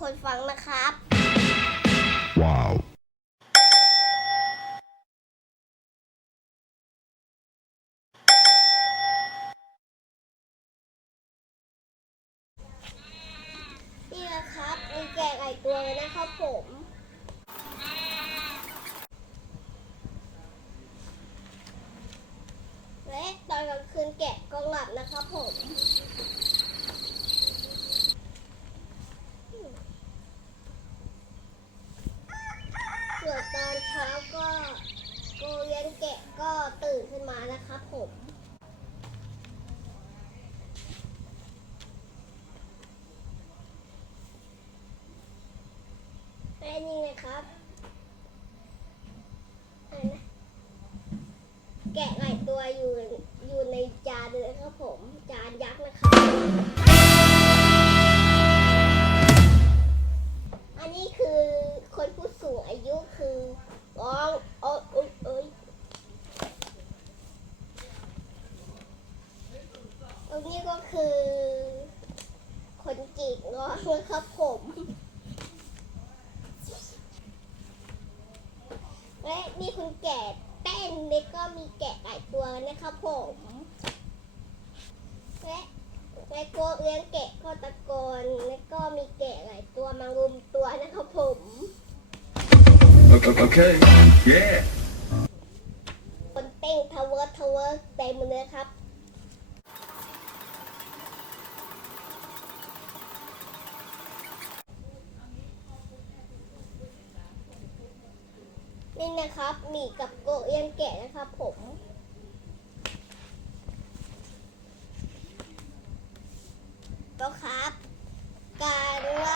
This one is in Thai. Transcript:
คนฟังนะครับ Wow. นี่นะครับมีแกะหลายตัวเลยนะครับผม และตอนกลางคืนแกะก็หลับนะครับผม ส่วนตอนเช้าก็โกเรียนแกะก็ตื่นขึ้นมานะครับผมแม่นี่นะครับอะไรนะแกะหลายตัวอยู่อยู่ในจานเลยครับผม จานยักษ์นะครับอันนี้คือคนผู้สูงอายุคือ ร้องโอ๊ยโอ๊ยโอ๊ยตรงนี้ก็คือ คนกรีดร้อนะครับผมและนี่คุณแกะเต้นเล็กก็มีแกะหลายตัวนะครับผมและและกลัวเอื้องแกะก็ตะโกนและก็มีแกะหลายตัวมารุมตัวนะครับผม Okay. Yeah. คนเต้งทาวเวอร์ทาวเวอร์เต็มเลยครับ นี่นะครับหมีกับโกเอียนแกะนะครับผมก็ครับ การเล่า